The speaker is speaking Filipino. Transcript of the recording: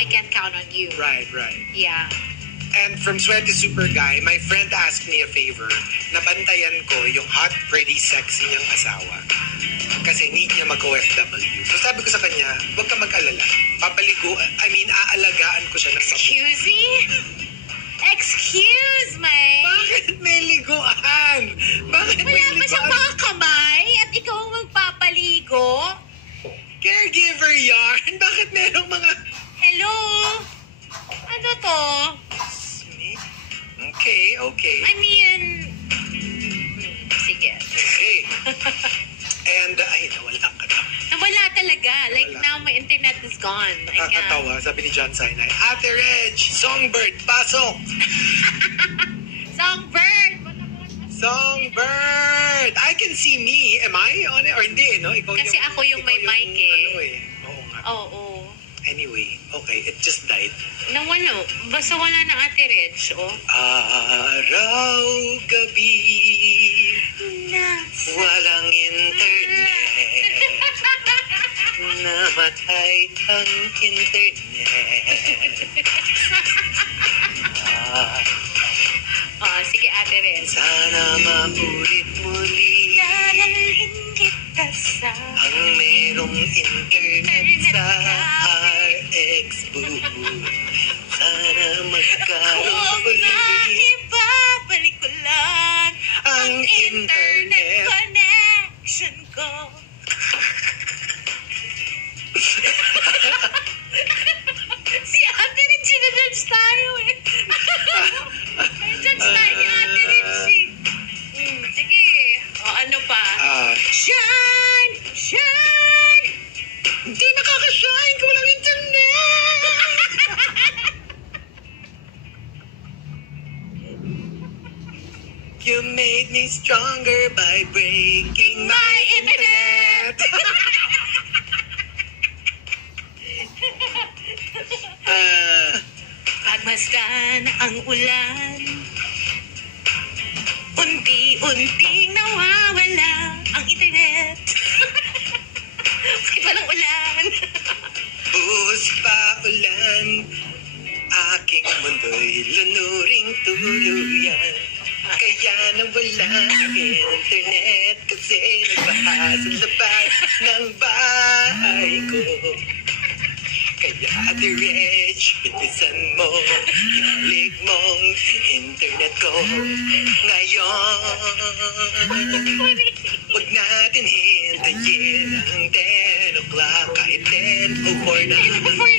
I can't count on you. Right. Yeah. And from Swerte Super Guy, my friend asked me a favor. Nabantayan ko yung hot, pretty, sexy niyang asawa. Kasi need niya mag-OFW. So sabi ko sa kanya, huwag ka mag-alala. Aalagaan ko siya ng Excuse me? Excuse me? Bakit may liguan? Bakit may Wala liguan? ba siyang mga kamay at ikaw ang magpapaligo? Caregiver yarn? Bakit merong mga... Hello? Ano to? Okay. I mean... Sige. Okay. And, nawala ka na. Nawala talaga. Like, Wala. now my internet is gone. I can't. Nakakatawa, sabi ni John Sinai, Ate Reg, Songbird, pasok! Songbird! Songbird! I can see me. Am I on it? Or hindi, no? Ikaw Kasi ako yung may mic eh. Oo nga. Oo. Anyway, okay, it just died. Nawala. Basta wala na Ate Reg, oh. Araw, gabi, walang internet. Namatay ang internet. Sige Ate Reg. Sana maulit muli Dadalhin kita sa... ang merong internet sa RX Boo. Sana magkaroon ulit Ibabalik ko lang ang internet. connection ko. Si Ate Reg, sinadjudge tayo eh. Judge tayo ni Ate Reg eh. Sige. Ano pa? Shine! Shine! Hindi nakaka-shine kung walang internet! You made me stronger by breaking my internet. Pagmasdan ang ulan, unti-unting nawawala ang internet. Bakit walang ulan? Buhos pa ulan, aking mundo'y lunuring tuluyan. Kaya nawala ang internet kasi nagbaha sa labas ng bahay ko. Kaya Ate Reg, bitisan mo, ibalik mong internet ko. Ngayon, wag natin hintayin ang 10 o'clock kahit 10:04 na. Before